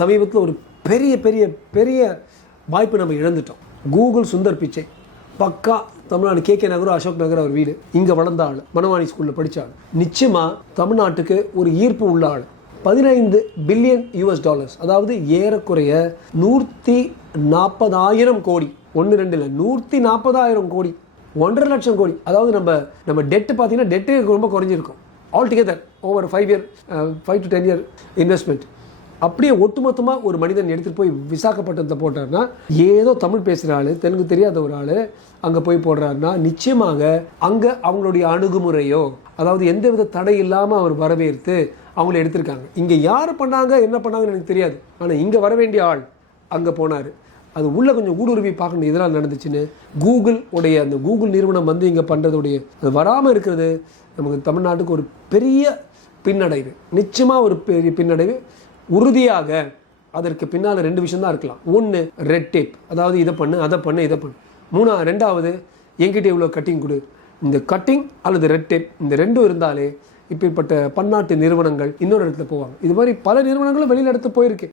சமீபத்தில் ஒரு பெரிய பெரிய பெரிய வாய்ப்பு நம்ம இழந்துட்டோம். கூகுள் சுந்தர் பிச்சை பக்கா தமிழ்நாடு KK நகர் அசோக் நகர் அவர் வீடு, இங்கே வளர்ந்த ஆள், மணவாணி ஸ்கூலில் படித்த ஆள், நிச்சயமாக தமிழ்நாட்டுக்கு ஒரு ஈர்ப்பு உள்ள ஆள். 15 பில்லியன் US அதாவது ஏறக்குறைய 140,000 கோடி, 1-2 இல்லை 140,000 கோடி, 1.5 லட்சம் கோடி. அதாவது நம்ம டெட்டு பார்த்தீங்கன்னா டெட்டு ரொம்ப குறைஞ்சிருக்கும். All together over 5 to 10 year investment. அப்படியே ஒட்டுமொத்தமாக ஒரு மனிதன் எடுத்துகிட்டு போய் விசாகப்பட்டினத்தை போட்டார்னா, ஏதோ தமிழ் பேசுகிற ஆள், தெலுங்கு தெரியாத ஒரு ஆள் அங்கே போய் போடுறாருன்னா நிச்சயமாக அங்கே அவங்களுடைய அணுகுமுறையோ, அதாவது எந்தவித தடை இல்லாமல் அவர் வரவேற்று அவங்கள எடுத்திருக்காங்க. இங்கே யார் பண்ணாங்க என்ன பண்ணாங்கன்னு எனக்கு தெரியாது, ஆனால் இங்கே வர வேண்டிய ஆள் அங்கே போனார். அது உள்ளே கொஞ்சம் ஊடுருவி பார்க்கணும் இதெல்லாம் நடந்துச்சுன்னு. அந்த கூகுள் நிறுவனம் வந்து இங்கே பண்ணுறதுடைய அது வராமல் இருக்கிறது நமக்கு தமிழ்நாட்டுக்கு ஒரு பெரிய பின்னடைவு, நிச்சயமாக ஒரு பெரிய பின்னடைவு. உறுதியாக அதற்கு பின்னால் 2 விஷயம் தான் இருக்கலாம். ஒன்று ரெட் டேப், அதாவது இதை பண்ணு அதை பண்ணு இதை பண்ணு. 2வது என்கிட்ட இவ்வளோ கட்டிங் கொடு. இந்த கட்டிங் அல்லது ரெட் டேப் இந்த 2 இருந்தாலே இப்படிப்பட்ட பன்னாட்டு நிறுவனங்கள் இன்னொரு இடத்துல போவாங்க. இது மாதிரி பல நிறுவனங்களும் வெளியில் எடுத்து போயிருக்கு.